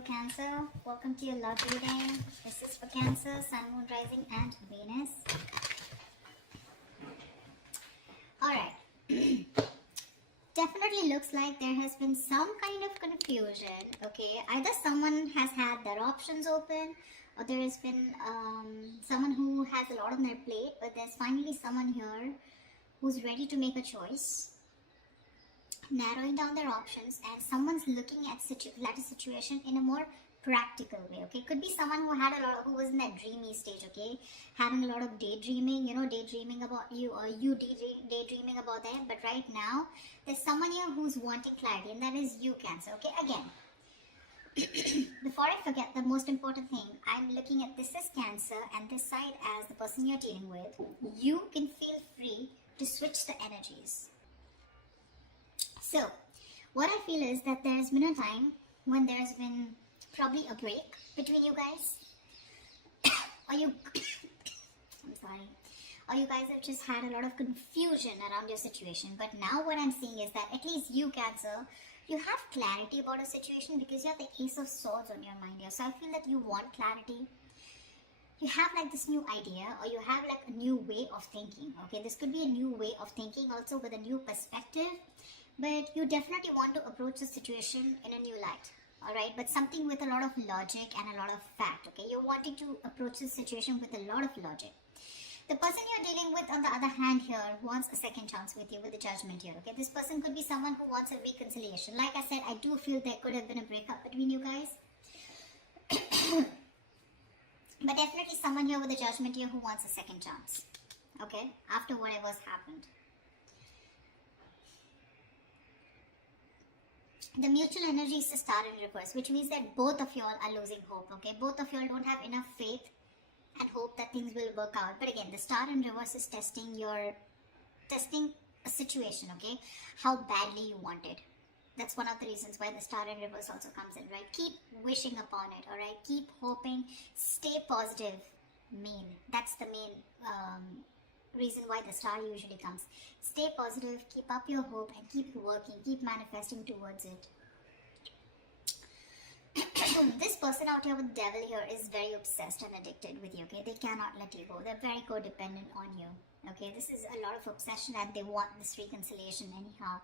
Cancer. Welcome to your love reading. This is for Cancer, Sun, Moon, Rising, and Venus. Alright. Definitely looks like there has been some kind of confusion. Okay, either someone has had their options open, or there has been someone who has a lot on their plate, but there's finally someone here who's ready to make a choice, narrowing down their options, and someone's looking at a situation in a more practical way. Okay, could be someone who was in that dreamy stage. Okay, having a lot of daydreaming, daydreaming about you, or you daydreaming about them. But right now there's someone here who's wanting clarity, and that is you, Cancer. Okay, again, before I forget, the most important thing, I'm looking at this as Cancer and this side as the person you're dealing with. You can feel free to switch the energies. So, what I feel is that there's been a time when there's been probably a break between you guys. or you, I'm sorry, or you guys have just had a lot of confusion around your situation. But now what I'm seeing is that at least you, Cancer, you have clarity about a situation because you have the Ace of Swords on your mind here. So I feel that you want clarity. You have like this new idea, or you have like a new way of thinking. Okay, this could be a new way of thinking also with a new perspective. But you definitely want to approach the situation in a new light, alright? But something with a lot of logic and a lot of fact, okay? You're wanting to approach the situation with a lot of logic. The person you're dealing with, on the other hand here, wants a second chance with you, with the Judgment here, okay? This person could be someone who wants a reconciliation. Like I said, I do feel there could have been a breakup between you guys. But definitely someone here with the Judgment here who wants a second chance, okay? After whatever's happened. The mutual energy is the Star in reverse, which means that both of y'all are losing hope, okay? Both of y'all don't have enough faith and hope that things will work out. But again, the Star in reverse is testing a situation, okay? How badly you want it. That's one of the reasons why the Star in reverse also comes in, right? Keep wishing upon it, alright? Keep hoping, stay positive, That's the main reason why the star usually comes. Stay positive, keep up your hope, and keep working, keep manifesting towards it. This person out here with Devil here is very obsessed and addicted with you, okay? They cannot let you go. They're very codependent on you, okay? This is a lot of obsession, and they want this reconciliation anyhow.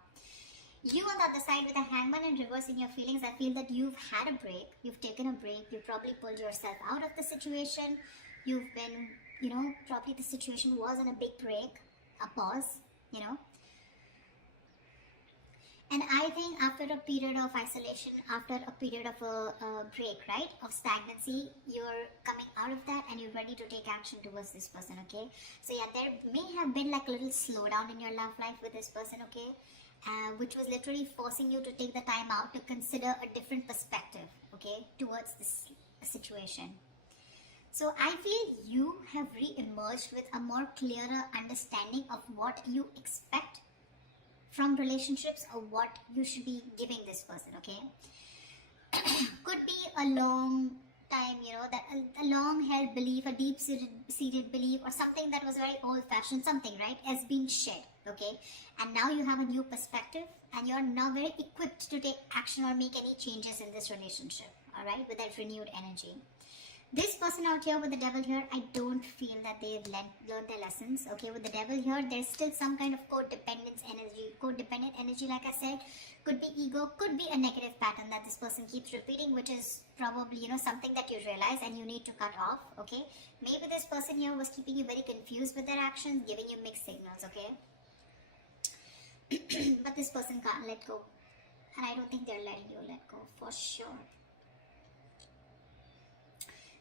You on the other side with a Hangman in reverse in your feelings, I feel that you've had a break, you've taken a break, you probably pulled yourself out of the situation, you've been, probably the situation was on a big break, a pause, And I think after a period of isolation, after a period of a break, right, of stagnancy, you're coming out of that and you're ready to take action towards this person, okay? So yeah, there may have been like a little slowdown in your love life with this person, okay? Which was literally forcing you to take the time out to consider a different perspective, okay, towards this situation. So I feel you have re-emerged with a more clearer understanding of what you expect from relationships, or what you should be giving this person, okay? Could be a long time, that a long-held belief, a deep-seated belief, or something that was very old-fashioned, something, right, as being shed, okay? And now you have a new perspective, and you're now very equipped to take action or make any changes in this relationship, all right, with that renewed energy. This person out here with the Devil here, I don't feel that they've learned their lessons, okay? With the Devil here, there's still some kind of codependent energy, like I said. Could be ego, could be a negative pattern that this person keeps repeating, which is probably, something that you realize and you need to cut off, okay? Maybe this person here was keeping you very confused with their actions, giving you mixed signals, okay? But this person can't let go. And I don't think they're letting you let go, for sure.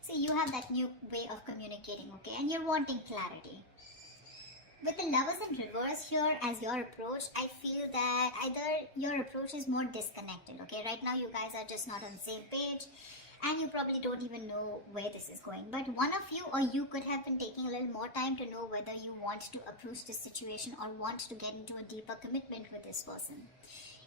See, you have that new way of communicating, okay? And you're wanting clarity. With the Lovers in reverse here as your approach, I feel that either your approach is more disconnected, okay? Right now you guys are just not on the same page, and you probably don't even know where this is going. But one of you, or you, could have been taking a little more time to know whether you want to approach this situation or want to get into a deeper commitment with this person.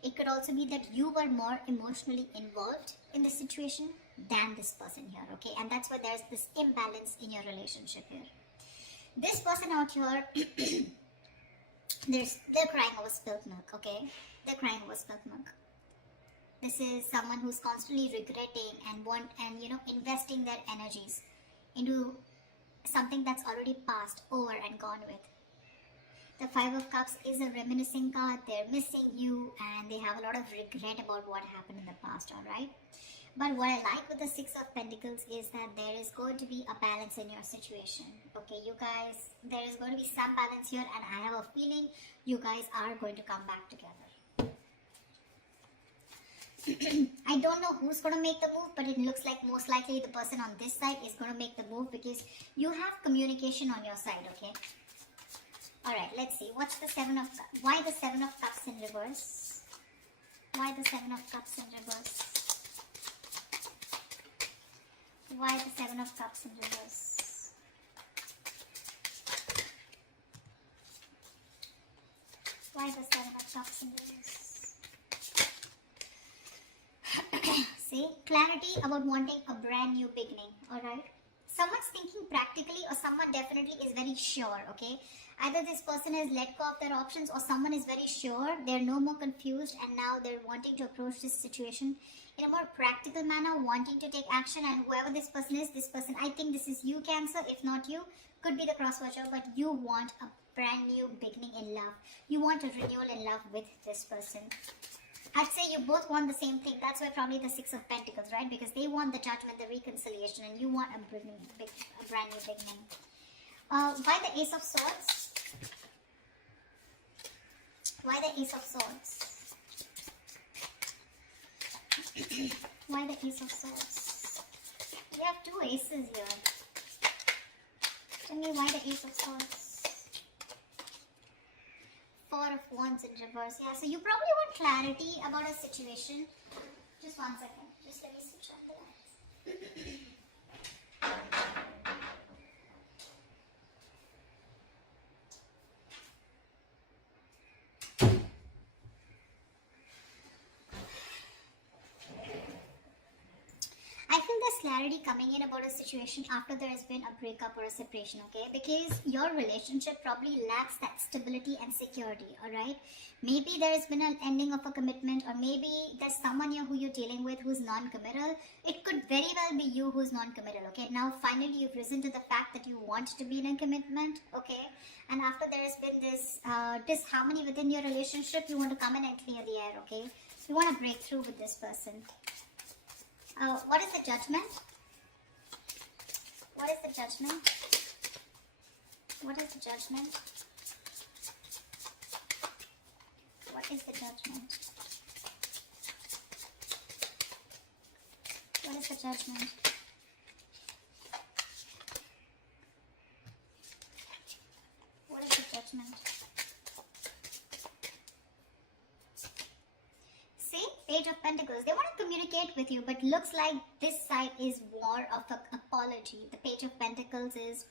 It could also be that you were more emotionally involved in the situation than this person here, okay? And that's why there's this imbalance in your relationship here. This person out here, they're crying over spilt milk, okay? They're crying over spilt milk. This is someone who's constantly regretting and investing their energies into something that's already passed over and gone with. The Five of Cups is a reminiscing card. They're missing you and they have a lot of regret about what happened in the past, alright? But what I like with the Six of Pentacles is that there is going to be a balance in your situation. Okay, you guys, there is going to be some balance here, and I have a feeling you guys are going to come back together. I don't know who's going to make the move, but it looks like most likely the person on this side is going to make the move because you have communication on your side, okay? Alright, let's see. What's the Seven of Cups? Why the Seven of Cups in reverse? Why the Seven of Cups in reverse? Why the Seven of Cups in reverse? Why the Seven of Cups in reverse? See, clarity about wanting a brand new beginning, alright? Someone's thinking practically or someone definitely is very sure, okay? Either this person has let go of their options or someone is very sure, they're no more confused and now they're wanting to approach this situation in a more practical manner, wanting to take action, and whoever this person is, I think this is you, Cancer, if not you, could be the cross-watcher, but you want a brand new beginning in love. You want a renewal in love with this person. I'd say you both want the same thing. That's why probably the Six of Pentacles, right? Because they want the judgment, the reconciliation, and you want a brand new beginning. Why the Ace of Swords? Why the Ace of Swords? Why the Ace of Swords? You have two aces here. Tell me why the Ace of Swords? Four of Wands in reverse. Yeah, so you probably want clarity about a situation. Just 1 second. Just let me switch on the lights. I feel there's clarity coming in about a situation after there has been a breakup or a separation, okay? Because your relationship probably lacks that stability and security, alright? Maybe there has been an ending of a commitment, or maybe there's someone here who you're dealing with who's non-committal. It could very well be you who's non-committal, okay? Now, finally, you've risen to the fact that you want to be in a commitment, okay? And after there has been this disharmony within your relationship, you want to come in and clear the air, okay? You want to break through with this person. What is the Judgment? What is the Judgment? What is the Judgment? What is the Judgment? What is the Judgment? What is the Judgment? See, Page of Pentacles. They want to communicate with you, but looks like this side is more of an apology. The Page of Pentacles is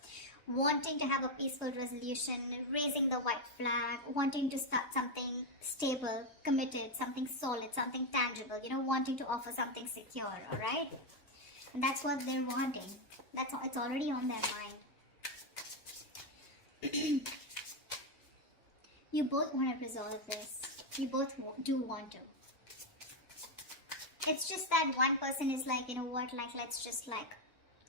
wanting to have a peaceful resolution, raising the white flag, wanting to start something stable, committed, something solid, something tangible, wanting to offer something secure, alright? And that's what they're wanting. It's already on their mind. You both want to resolve this. You both do want to. It's just that one person is like, let's just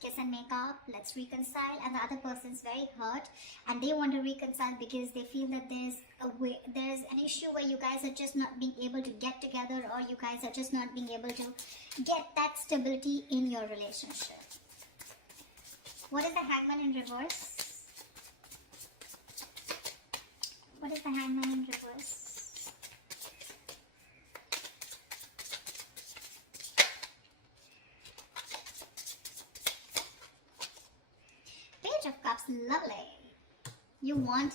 kiss and make up, let's reconcile, and the other person is very hurt and they want to reconcile because they feel that there's an issue where you guys are just not being able to get together, or you guys are just not being able to get that stability in your relationship. What is the Hangman in reverse? What is the Hangman in reverse? Page of Cups, lovely. You want...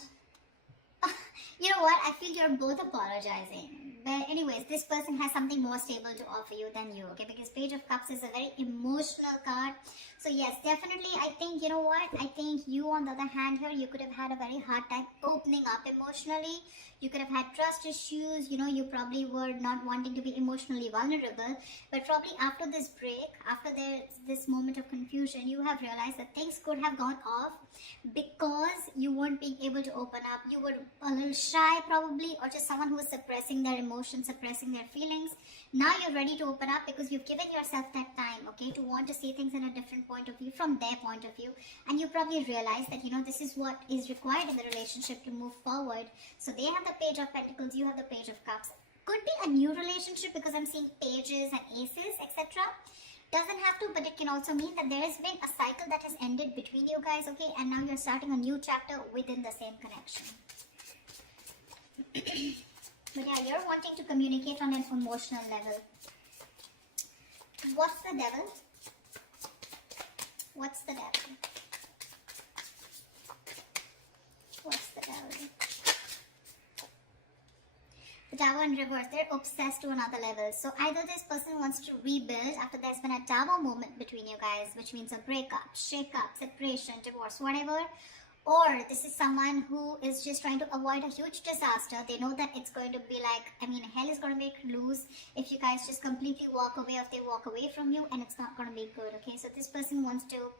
you know what? I feel you're both apologizing. But anyways, this person has something more stable to offer you than you, okay? Because Page of Cups is a very emotional card. So yes, definitely, I think, you know what? I think you, on the other hand here, you could have had a very hard time opening up emotionally. You could have had trust issues. You probably were not wanting to be emotionally vulnerable. But probably after this break, after this moment of confusion, you have realized that things could have gone off because you weren't being able to open up. You were a little shy probably, or just someone who was suppressing their emotions, suppressing their feelings. Now you're ready to open up because you've given yourself that time, okay, to want to see things in a different point of view, from their point of view. And you probably realize that, this is what is required in the relationship to move forward. So they have the Page of Pentacles, you have the Page of Cups. Could be a new relationship because I'm seeing pages and aces, etc. Doesn't have to, but it can also mean that there has been a cycle that has ended between you guys, okay, and now you're starting a new chapter within the same connection. But yeah, you're wanting to communicate on an emotional level. What's the Devil? What's the Devil? What's the Devil? The Tower in reverse, they're obsessed to another level. So either this person wants to rebuild after there's been a Tower moment between you guys, which means a breakup, shake-up, separation, divorce, whatever. Or this is someone who is just trying to avoid a huge disaster. They know that it's going to be hell is going to break loose if you guys just completely walk away, or if they walk away from you, and it's not going to be good, okay? So this person wants to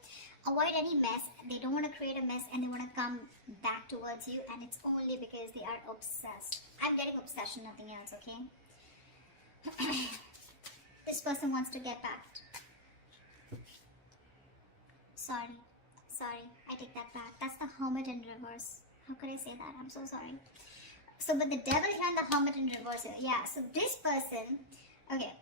avoid any mess. They don't want to create a mess, and they want to come back towards you, and it's only because they are obsessed. I'm getting obsession, nothing else, okay? This person wants to get back. Sorry, I take that back. That's the Hermit in reverse. How could I say that? I'm so sorry. So, but the Devil here and the Hermit in reverse here. Yeah, so this person, okay.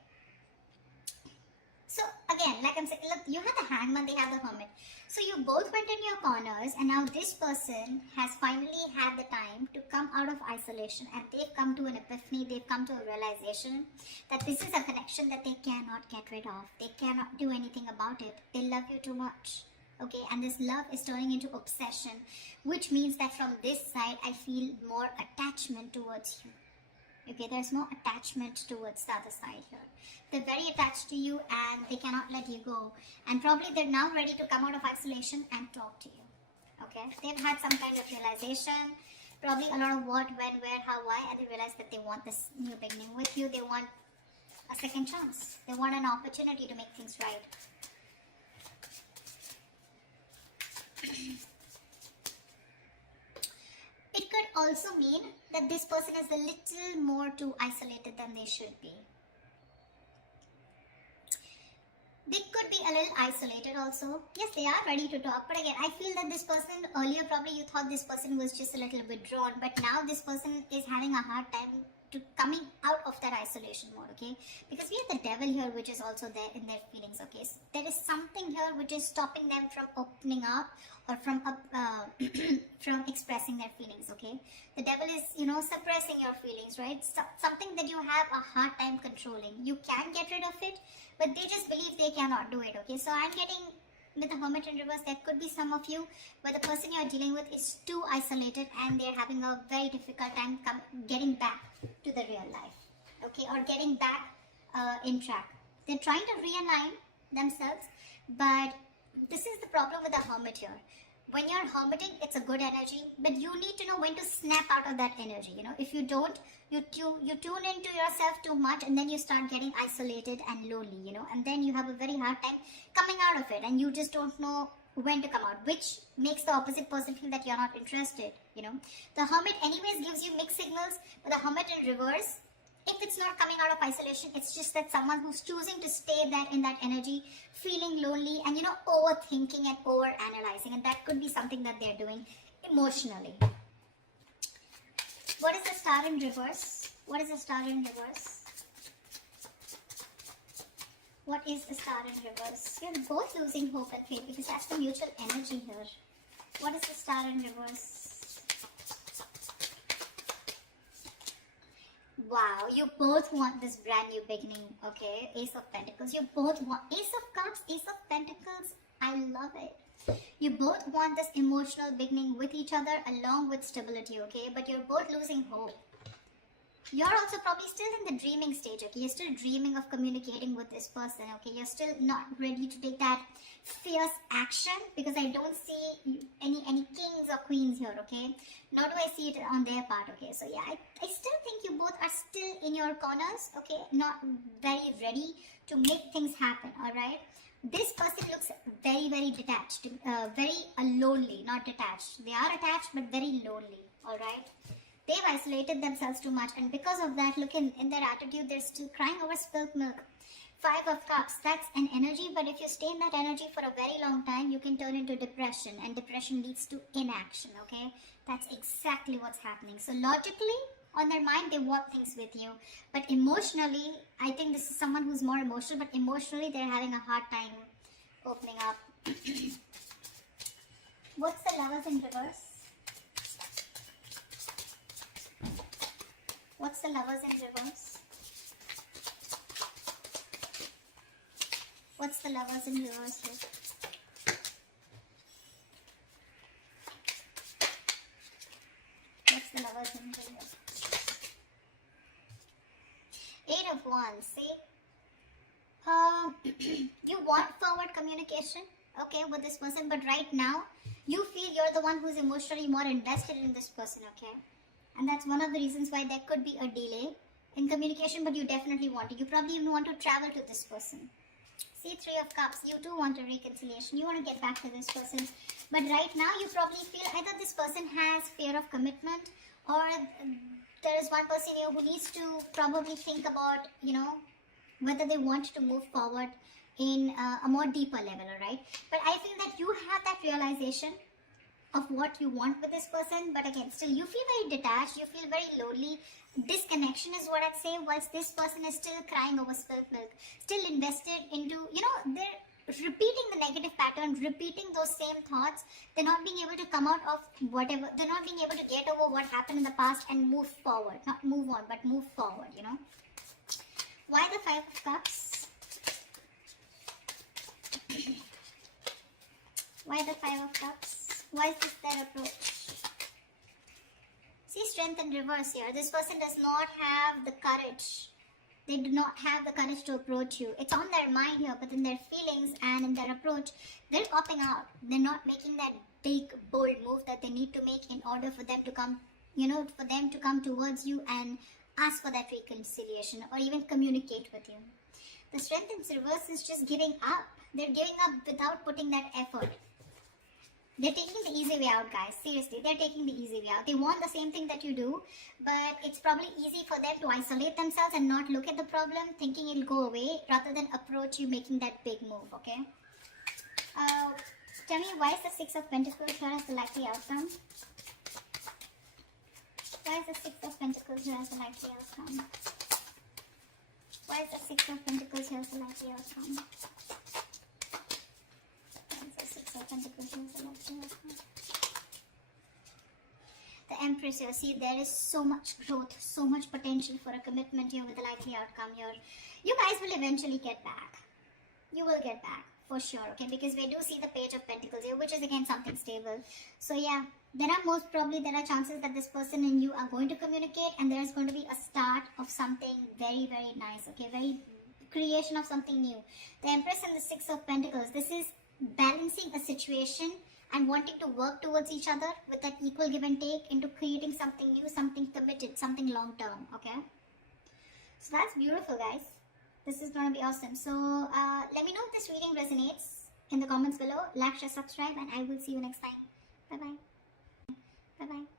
So, again, like I'm saying, look, you have the Hangman, they have the Hermit. So, you both went in your corners, and now this person has finally had the time to come out of isolation, and they've come to an epiphany, they've come to a realization that this is a connection that they cannot get rid of. They cannot do anything about it. They love you too much. Okay, and this love is turning into obsession, which means that from this side, I feel more attachment towards you. Okay, there's no attachment towards the other side here. They're very attached to you and they cannot let you go. And probably they're now ready to come out of isolation and talk to you. Okay, they've had some kind of realization, probably a lot of what, when, where, how, why, and they realize that they want this new beginning with you. They want a second chance. They want an opportunity to make things right. It could also mean that this person is a little more too isolated than they should be. They could be a little isolated also. Yes, they are ready to talk. But again, I feel that this person, earlier probably you thought this person was just a little withdrawn. But now this person is having a hard time to coming out of that isolation mode, okay? Because we have the Devil here, which is also there in their feelings, okay? So there is something here which is stopping them from opening up or from from expressing their feelings, okay? The Devil is, suppressing your feelings, right? Something that you have a hard time controlling. You can get rid of it, but they just believe they cannot do it, okay? So I'm getting, with the Hermit in reverse, there could be some of you where the person you're dealing with is too isolated and they're having a very difficult time getting back to the real life, okay, or getting back in track. They're trying to realign themselves, but this is the problem with the Hermit here. When you're hermiting, it's a good energy, but you need to know when to snap out of that energy. If you don't, you tune into yourself too much, and then you start getting isolated and lonely, and then you have a very hard time coming out of it, and you just don't know when to come out, which makes the opposite person feel that you're not interested. The Hermit anyways gives you mixed signals, but the Hermit in reverse, if it's not coming out of isolation, it's just that someone who's choosing to stay there in that energy, feeling lonely and overthinking and overanalyzing, and that could be something that they're doing emotionally. What is the Star in reverse? What is the Star in reverse? What is the Star in reverse? You're both losing hope and faith because that's the mutual energy here. What is the Star in reverse? Wow, you both want this brand new beginning, okay? Ace of Pentacles. You both want Ace of Cups, Ace of Pentacles. I love it. You both want this emotional beginning with each other along with stability, okay? But you're both losing hope. You're also probably still in the dreaming stage, okay? You're still dreaming of communicating with this person, okay? You're still not ready to take that fierce action because I don't see any kings or queens here, okay? Nor do I see it on their part, okay? So yeah, I still think you both are still in your corners, okay? Not very ready to make things happen, alright? This person looks very, very detached, very lonely, not detached. They are attached but very lonely, alright? they've isolated themselves too much, and because of that, look in their attitude, they're still crying over spilt milk. Five of Cups, that's an energy, but if you stay in that energy for a very long time, you can turn into depression, and depression leads to inaction, okay? That's exactly what's happening. So logically, on their mind, they want things with you, but emotionally, I think this is someone who's more emotional, but emotionally, they're having a hard time opening up. What's the Lovers in reverse? What's the Lovers in reverse? What's the Lovers in reverse here? What's the Lovers in reverse? Eight of Wands, see? You want forward communication, okay, with this person, but right now, you feel you're the one who's emotionally more invested in this person, okay? And that's one of the reasons why there could be a delay in communication, but you definitely want to. You probably even want to travel to this person. See, Three of Cups, you do want a reconciliation. You want to get back to this person. But right now, you probably feel either this person has fear of commitment, or there is one person here who needs to probably think about, whether they want to move forward in a more deeper level, alright? But I feel that you have that realization of what you want with this person, but again, still you feel very detached, you feel very lonely. Disconnection is what I'd say, whilst this person is still crying over spilt milk, still invested into, they're repeating the negative pattern, repeating those same thoughts. They're not being able to come out of whatever, they're not being able to get over what happened in the past and move forward, not move on, but move forward, Why the Five of Cups? Why the Five of Cups? Why is this their approach? See, Strength in reverse here. This person does not have the courage. They do not have the courage to approach you. It's on their mind here, but in their feelings and in their approach, they're copping out. They're not making that big, bold move that they need to make in order for them to come, for them to come towards you and ask for that reconciliation or even communicate with you. The Strength in reverse is just giving up. They're giving up without putting that effort. They're taking the easy way out, guys. Seriously, they're taking the easy way out. They want the same thing that you do, but it's probably easy for them to isolate themselves and not look at the problem, thinking it'll go away, rather than approach you making that big move, okay? Tell me, why is the Six of Pentacles here as the likely outcome? Why is the Six of Pentacles here as the likely outcome? Why is the Six of Pentacles here as the likely outcome? The Empress here, see, there is so much growth, so much potential for a commitment here with the likely outcome here. You guys will eventually get back. You will get back, for sure, okay? Because we do see the Page of Pentacles here, which is again something stable. So yeah, there are chances that this person and you are going to communicate, and there is going to be a start of something very, very nice, okay? Very creation of something new. The Empress and the Six of Pentacles, this is balancing a situation and wanting to work towards each other with that equal give and take into creating something new, something committed, something long term, okay? So that's beautiful, guys. This is going to be awesome. So let me know if this reading resonates in the comments below. Like, share, subscribe, and I will see you next time. Bye-bye. Bye-bye.